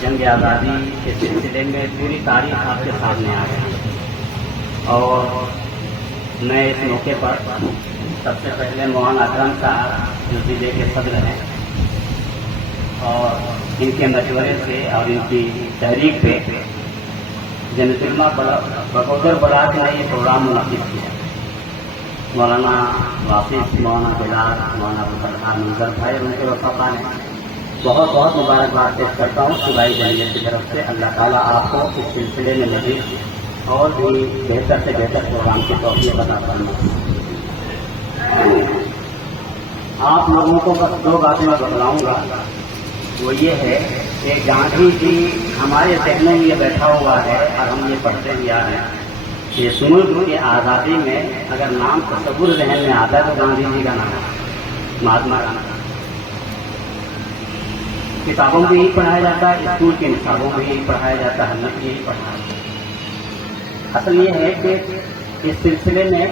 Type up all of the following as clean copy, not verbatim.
جنگ آزادی کے سلسلے میں پوری تاریخ آپ کے سامنے آ گئی اور میں اس موقع پر سب سے پہلے مولانا اکرم صاحب جو ضلع کے صدر ہیں اور ان کے مشورے سے اور ان کی تحریک پہ جمعیت علماء بغودر بلاک نے یہ پروگرام منعقد کیا۔ مولانا واقف، مولانا بلال، مولانا ابوطلحہ منظر بھائی اور ان کے وفاقہ نے بہت بہت مبارکباد پیش کرتا ہوں صوبائی جمعیت کی طرف سے۔ اللہ تعالیٰ آپ کو اس سلسلے میں مزید اور بھی بہتر سے بہتر پروگرام کی توفیق عطا فرمائے۔ آپ لوگوں کو بس دو باتیں میں بتلاؤں گا، وہ یہ ہے کہ گاندھی جی ہمارے ذہنوں میں یہ بیٹھا ہوا ہے اور ہم یہ پڑھتے بھی آ رہے ہیں کہ ملک کی آزادی میں اگر نام تصور ذہن میں آتا ہے تو گاندھی جی کا نام ہے، مہاتما گاندھی۔ کتابوں میں یہی پڑھایا جاتا ہے، اسکول کے نصابوں میں یہی پڑھایا جاتا ہے، ہم یہی پڑھایا جاتا ہے۔ اصل یہ ہے کہ اس سلسلے میں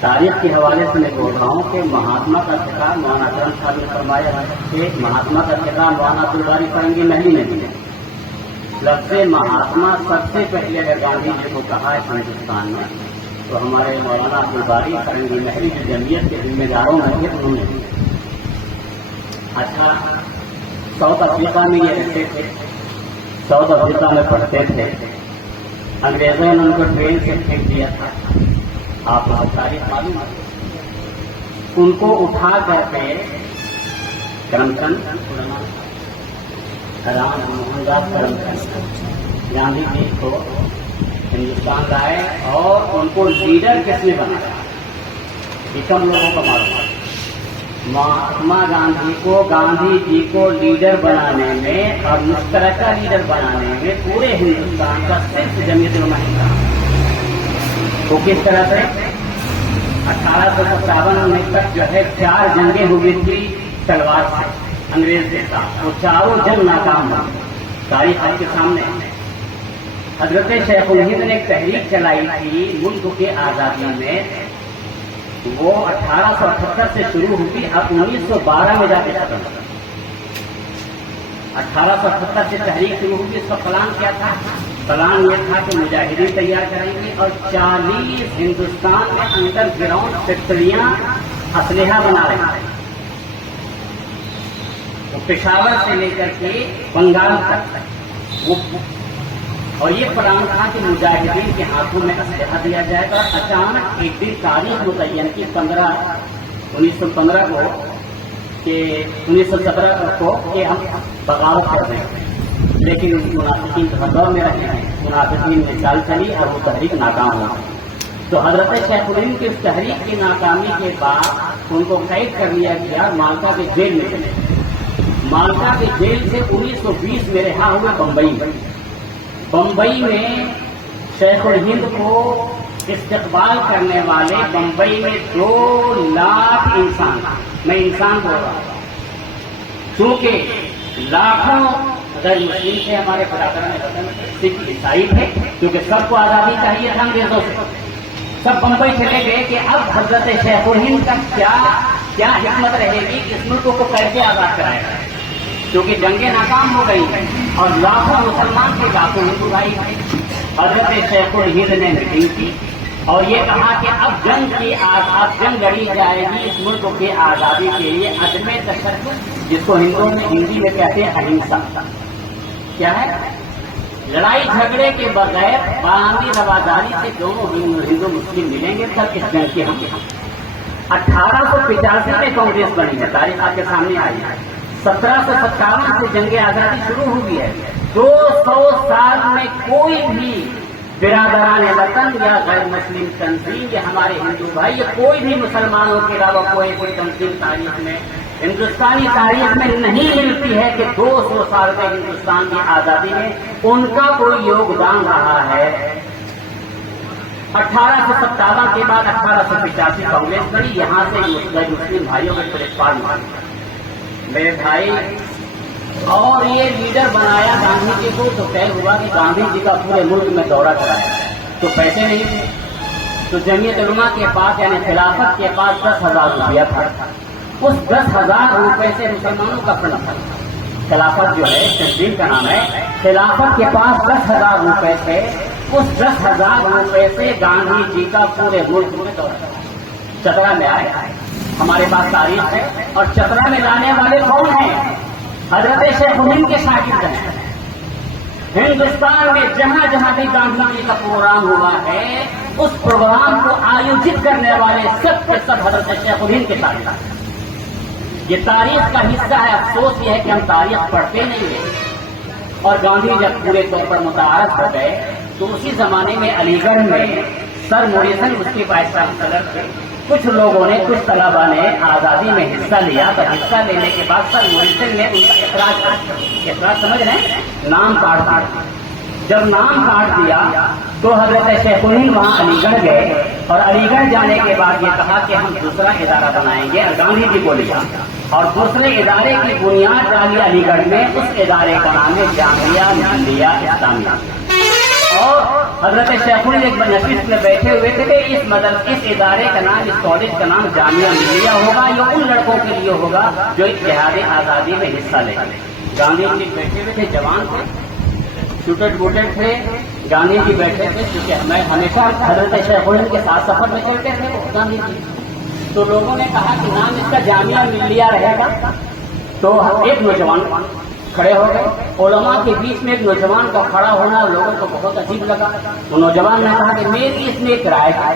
تاریخ کے حوالے سے میں بول رہا ہوں کہ مہاتما کا خطاب مولانا اکرم صاحب نے فرمایا کہ مہاتما کا خطاب مولانا عبدالباری فرنگی محلی نے دیا۔ لفظ مہاتما سب سے پہلے اگر گاندھی جی کو کہا ہے ہندوستان میں تو ہمارے مولانا عبدالباری فرنگی محلی جو جمعیت کے ذمہ داروں میں تھے انہوں نے دیا۔ اچھا، ساؤتھ افریقہ میں یہ رہتے تھے، ساؤتھ افریقہ میں پڑھتے تھے، انگریزوں نے ان کو ٹرین سے پھینک دیا تھا، آپ کو تاریخ معلوم ہے۔ ان کو اٹھا کر کے کرم چند رام موہن داس کرم چند گاندھی جی کو ہندوستان لائے اور ان کو لیڈر کس نے بنایا، یہ کم لوگوں کا معلوم ہے۔ مہاتما گاندھی جی کو لیڈر بنانے میں اور مشترکہ لیڈر بنانے میں پورے ہندوستان کا صرف جمعیت علماء وہ کس طرح سے 1857 تک جو ہے 4 جنگیں ہوئی تھی تلوار سے انگریز کے ساتھ، وہ چاروں جنگ ناکام ہوئی، تاریخ آپ کے سامنے ہے۔ حضرت شیخ الہند نے ایک تحریک چلائی تھی ملک کی آزادی میں، وہ 1878 سے شروع ہوئی، اب 1912 میں جا کے ختم ہوئی۔ 1878 سے تحریک شروع ہوئی، اس کا پلان کیا تھا؟ پلان یہ تھا کہ مجاہدین تیار کریں گے اور 40 ہندوستان میں انڈر گراؤنڈ فیکٹریاں اسلحہ بنا رہے ہیں، پشاور سے لے کر کے بنگال تک وہ، اور یہ پلان تھا کہ مجاہدین کے ہاتھوں میں اسلحہ دیا جائے گا۔ اچانک ایک دن تاریخ متعین کی 1915 کو کہ 1917 کو کہ ہم بغاوت کر رہے ہیں، لیکن منافقین دور میں رہے ہیں، منافقین میں چال چلی اور وہ تحریک ناکام ہو گئی۔ تو حضرت شیخ الہند کی اس تحریک کی ناکامی کے بعد ان کو قید کر لیا گیا، مالٹا کے جیل میں چلے گئے۔ مالٹا کے جیل سے 1920 میں رہا ہوئے بمبئی میں۔ بمبئی میں شیخ الہند کو استقبال کرنے والے بمبئی میں 2 لاکھ انسان، میں انسان بول رہا ہوں کیونکہ لاکھوں غیر مسلم تھے ہمارے برادر میں، سکھ عیسائی تھے، کیونکہ سب کو آزادی چاہیے تھا انگریزوں سے، سب بمبئی چلے گئے کہ اب حضرت شیخ الہند کا کیا حکمت رہے گی کہ اس ملک کو کیسے آزاد کرائے گا، کیونکہ جنگیں ناکام ہو گئی اور لاکھوں مسلمان کے لاکھوں ہندو بھائی تھے۔ حضرت شیخ الہند نے میٹنگ کی اور یہ کہا کہ اب جنگ لڑی جائے گی اس ملک کی آزادی کے لیے عدم تشدد، جس کو ہندی میں کہتے ہیں اہنسا۔ کیا ہے؟ لڑائی جھگڑے کے بغیر باہمی رواداری سے دونوں ہندو مسلم ملیں گے تب اس جنگ کی ہم 1885 میں کانگریس بنی ہے، تاریخ آپ کے سامنے آئی ہے۔ 1757 سے جنگ آزادی شروع ہوئی ہے۔ 200 سال میں کوئی بھی برادران وطن یا غیر مسلم تنظیم یا ہمارے ہندو بھائی یا کوئی بھی مسلمانوں کے علاوہ کوئی تنظیم تاریخ میں، ہندوستانی تاریخ میں نہیں ملتی ہے کہ 200 سال کے ہندوستان کی آزادی میں ان کا کوئی یوگدان رہا ہے۔ 1857 کے بعد 1885 کانگریس بنی، یہاں سے غیر مسلم بھائیوں کے پلیٹ فارم بنا میرے بھائی، اور یہ لیڈر بنایا گاندھی جی کو تو طے ہوا کہ گاندھی جی کا پورے ملک میں دورہ کرایا، تو پیسے نہیں تھے، تو جمعیت علماء کے پاس یعنی خلافت کے پاس 10,000 روپیہ تھا، اس 10,000 روپے سے مسلمانوں کا فنڈ تھا، خلافت جو ہے تنظیم کا نام ہے، خلافت کے پاس 10,000 روپے تھے، اس 10,000 روپے سے گاندھی جی کا پورے ملک میں دورہ چترا میں آئے، ہمارے پاس تاریخ ہے، اور چترا میں لانے والے کون ہیں؟ حضرت شیخ الہند کے شاگرد ہیں۔ ہندوستان میں جہاں جہاں بھی گاندھی جی کا پروگرام ہوا ہے، اس پروگرام کو آیوجت کرنے والے سب کے سب حضرت شیخ الہند کے شاگرد ہیں۔ یہ تاریخ کا حصہ ہے۔ افسوس یہ ہے کہ ہم تاریخ پڑھتے نہیں ہیں۔ اور گاندھی جب پورے طور پر متعارف ہو گئے تو اسی زمانے میں علی گڑھ میں سر موریسن اس کے وائس چانسلر تھے۔ کچھ لوگوں نے، کچھ طلبا نے آزادی میں حصہ لیا، تو حصہ لینے کے بعد سر موریسن نے ان کا اخراج سمجھ رہے ہیں، نام کاٹ دیا۔ جب نام کاٹ دیا تو حضرت شیخ الہند وہاں علی گڑھ گئے، اور علی گڑھ جانے کے بعد یہ کہا کہ ہم دوسرا ادارہ بنائیں گے، اور گاندھی جی کو لیا اور دوسرے ادارے کی بنیاد ڈالی علی گڑھ میں۔ اس ادارے کا نام ہے جامعہ ملیہ اسلامیہ۔ اور حضرت شیخ الہند ایک نشست میں بیٹھے ہوئے تھے کہ اس ادارے کا نام، اس کالج کا نام جامعہ ملیہ ہوگا، یہ ان لڑکوں کے لیے ہوگا جو اتحاد آزادی میں حصہ لیں گے۔ گاندھی جی بیٹھے ہوئے تھے، جوان تھے، شوٹڈ بوٹڈ تھے۔ گاندھی جی بیٹھے تھے، کیونکہ میں ہمیشہ حضرت شیخ الہند کے ساتھ سفر میں چلتے تھے گاندھی جی۔ تو لوگوں نے کہا کہ نام اس کا جامعہ ملیہ رہے گا، تو ایک نوجوان کھڑے ہو گئے۔ علماء کے بیچ میں ایک نوجوان کا کھڑا ہونا لوگوں کو بہت عجیب لگا۔ وہ نوجوان نے کہا کہ میری اس میں ایک رائے ہے۔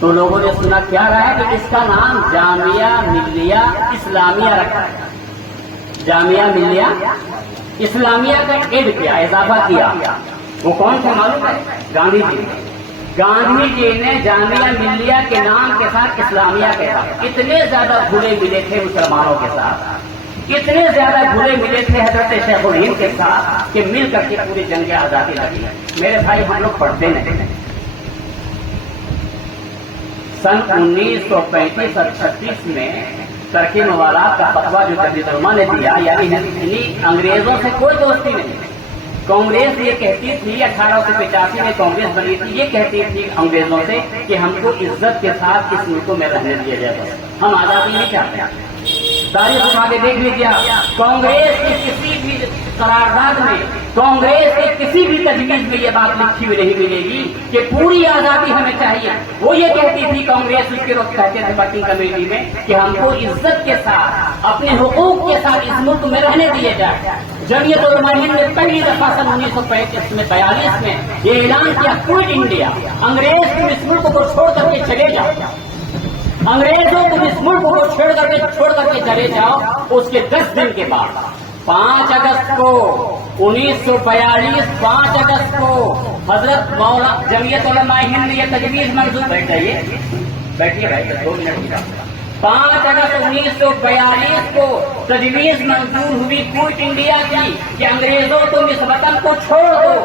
تو لوگوں نے سنا کیا رائے کہ اس کا نام جامعہ ملیہ اسلامیہ رکھا ہے۔ جامعہ ملیہ اسلامیہ کا ایڈ کیا، اضافہ کیا۔ وہ کون سے معلوم ہے؟ گاندھی جی۔ گاندھی جی نے جامعہ ملیہ کے نام کے ساتھ اسلامیہ کے ساتھ اتنے زیادہ گھلے ملے تھے مسلمانوں کے ساتھ، اتنے زیادہ گھلے ملے تھے حضرت شیخ الہند کے ساتھ کہ مل کر کے پوری جنگ آزادی لڑی۔ میرے بھائی ہم لوگ پڑھتے نہیں۔ سن 1935 اور 36 میں ترکی موالات کا فتویٰ جو جمعیت علماء نے دیا، یعنی انگریزوں سے کوئی دوستی نہیں۔ کانگریس یہ کہتی تھی، 1885 میں کانگریس بنی تھی، یہ کہتی تھی انگریزوں سے کہ ہم کو عزت کے ساتھ اس ملک میں رہنے دیا جائے، ہم آزادی نہیں چاہتے۔ تاریخ اٹھا کے دیکھ لیجیے، کانگریس کی کسی بھی قرارداد میں، کانگریس کی کسی بھی تجویز میں یہ بات لکھی ہوئی نہیں ملے گی کہ پوری آزادی ہمیں چاہیے۔ وہ یہ کہتی تھی کانگریس، اس کے وقت کہتے تھے ورکنگ کمیٹی میں، کہ ہم کو عزت کے ساتھ اپنے حقوق کے ساتھ اس ملک میں رہنے دیے جائے۔ جمعیت علماء ہند نے پہلی دفعہ سن 1935 میں 43 میں یہ اعلان کیا، کوئٹ انڈیا، انگریز تم اس ملک کو چھوڑ کر کے چلے جاؤ، انگریزوں تم اس ملک کو چھوڑ کر کے چلے جاؤ۔ اس کے 10 دن کے بعد 5 اگست کو 1942 5 اگست کو حضرت مولانا جمعیت علماء ہند نے یہ تجویز منظور، بیٹھیے 2 منٹ کی بات۔ 5 اگست 1942 کو تجویز منظور ہوئی کوئٹ انڈیا کی کہ انگریزوں تم اس وطن کو چھوڑ دو۔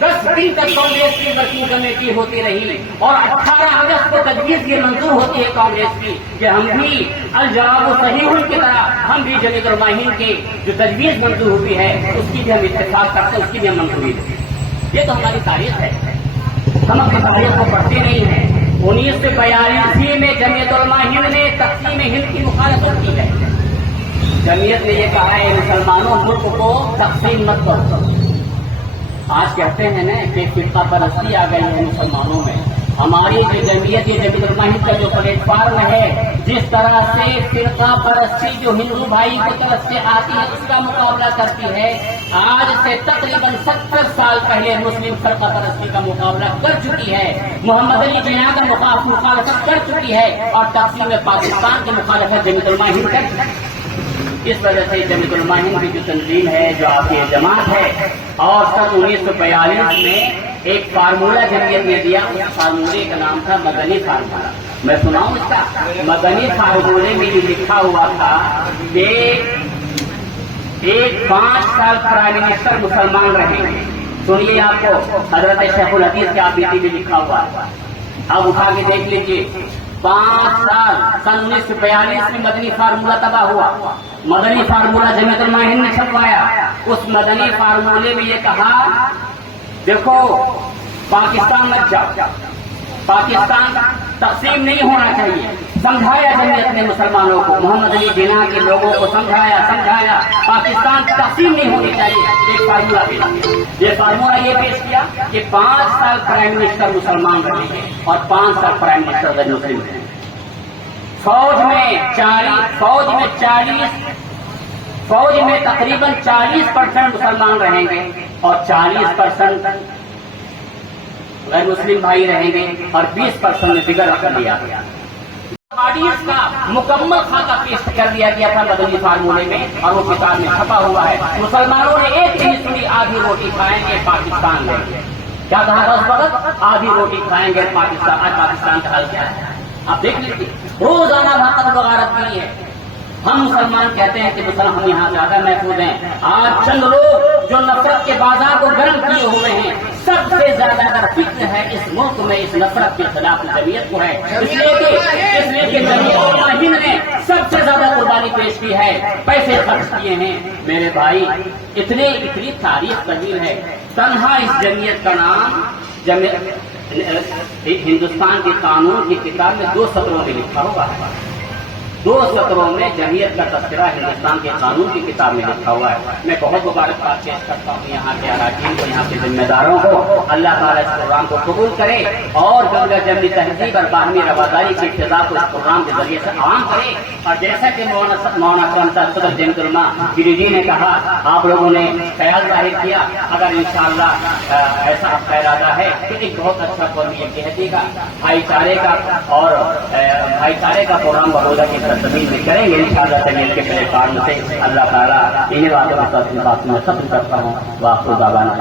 10 دن تک کانگریس کی ورکنگ کمیٹی ہوتی رہی، اور 18 اگست کو تجویز یہ منظور ہوتی ہے کانگریس کی کہ ہم بھی الجواب صحیح کی طرح، ہم بھی جمعیت علماء ہند کی جو تجویز منظور ہوئی ہے اس کی بھی ہم اتفاق کرتے ہیں، اس کی بھی ہم منظوری دیں۔ یہ تو ہماری تاریخ ہے، ہم اپنی تاریخ کو پڑھتے نہیں ہیں۔ 1942 میں جمعیت علماء ہند نے تقسیم ہند کی مخالفت کی ہے۔ جمعیت نے یہ کہا ہے مسلمانوں ملک کو تقسیم مت کرو۔ آج کہتے ہیں نا کہ فرقہ پرستی آ گئی ہے مسلمانوں میں۔ ہماری جو جمعیت، یہ جمعیت علماء ہند کا جو پلیٹ فارم ہے، جس طرح سے فرقہ پرستی جو ہندو بھائی کی طرف سے آتی ہے اس کا مقابلہ کرتی ہے، آج سے تقریباً 70 سال پہلے مسلم فرقہ پرستی کا مقابلہ کر چکی ہے، محمد علی جناح کا مخالفت کر چکی ہے، اور تقسیم پاکستان کی مخالفت جمعیت علماء ہند کر چکی ہے۔ اس وجہ سے جمعیت علماء ہند کی جو تنظیم ہے، جو آپ کی جماعت ہے، اور سن 1942 میں ایک فارمولہ جمعیت نے دیا، اس فارمولے کا نام تھا مدنی فارمولہ۔ میں سناؤں اس کا؟ مدنی فارمولے میں یہ لکھا ہوا تھا کہ ایک 5 سال پرائم منسٹر مسلمان رہیں گے۔ سنیے، آپ کو حضرت شیخ الحدیث کے آبیتی میں لکھا ہوا ہے، اب اٹھا کے دیکھ لیجیے۔ 5 سال سن 1942 میں مدنی فارمولہ تباہ ہوا، مدنی فارمولہ جمعیت علماء ہند نے چھپوایا۔ اس مدنی فارمولے میں یہ کہا، دیکھو پاکستان مت جاؤ، پاکستان تقسیم نہیں ہونا چاہیے۔ سمجھایا جمعیت نے مسلمانوں کو، محمد علی جناح کے لوگوں کو سمجھایا پاکستان تقسیم نہیں ہونی چاہیے، ایک فارمولہ پیش کیا۔ یہ فارمولہ یہ پیش کیا کہ 5 سال پرائم منسٹر مسلمان رہیں گے اور 5 سال پرائم منسٹر غیر مسلم رہیں گے۔ فوج میں تقریباً 40% مسلمان رہیں گے اور 40% غیر مسلم بھائی رہیں گے اور 20% میں فگر رکھ لیا گیا۔ آڈینس کا مکمل خاکہ پیش کر دیا گیا تھا مدنی فارمولے میں، اور وہ کتاب میں چھپا ہوا ہے۔ مسلمانوں نے ایک دن سنی آدھی روٹی کھائیں گے پاکستان لیں گے، کیا کہا تھا اس وقت؟ آدھی روٹی کھائیں گے پاکستان۔ آج پاکستان کا حال کیا ہے آپ دیکھ لیجیے، روزانہ بھاکر وغیرت نہیں ہے۔ ہم مسلمان کہتے ہیں کہ مسلمان ہم یہاں زیادہ محفوظ ہیں۔ آج چند لوگ جو نفرت کے بازار کو گرم کیے ہوئے ہیں، سب سے زیادہ اگر فکر ہے اس ملک میں اس نفرت کے خلاف جمعیت کو ہے، اس لیے کہ جمعیت ہند نے سب سے زیادہ قربانی پیش کی ہے، پیسے خرچ کیے ہیں۔ میرے بھائی اتنی تاریخ طویل ہے، تنہا اس جمعیت کا نام ہندوستان کے قانون کی کتاب میں 2 سطروں میں لکھا ہوا ہے۔ 2 سطروں میں جمعیت کا تذکرہ ہندوستان کے قانون کی کتاب میں لکھا ہوا ہے۔ میں بہت مبارکباد پیش کرتا ہوں یہاں کے اراکین کو، یہاں کے ذمہ داروں کو۔ اللہ تعالیٰ اس پروگرام کو قبول کرے اور گنگا جمنی تہذیب اور باہمی رواداری کی ابتدا کو اس پروگرام کے ذریعے سے عام کرے۔ اور جیسا کہ مولانا صدر جمعیت علماء گری جی نے کہا، آپ لوگوں نے خیال ظاہر کیا، اگر انشاءاللہ ایسا آپ کا ارادہ ہے تو ایک بہت اچھا قوم یہ کہتے گا بھائی چارے کا اور بھائی چارے کا پروگرام بڑودہ کی زمین میں کریں گے انشاءاللہ۔ تمیل کے پہلے کام سے اللہ تعالیٰ انہیں باتوں میں ختم کرتا ہوں۔ واقع دعوانا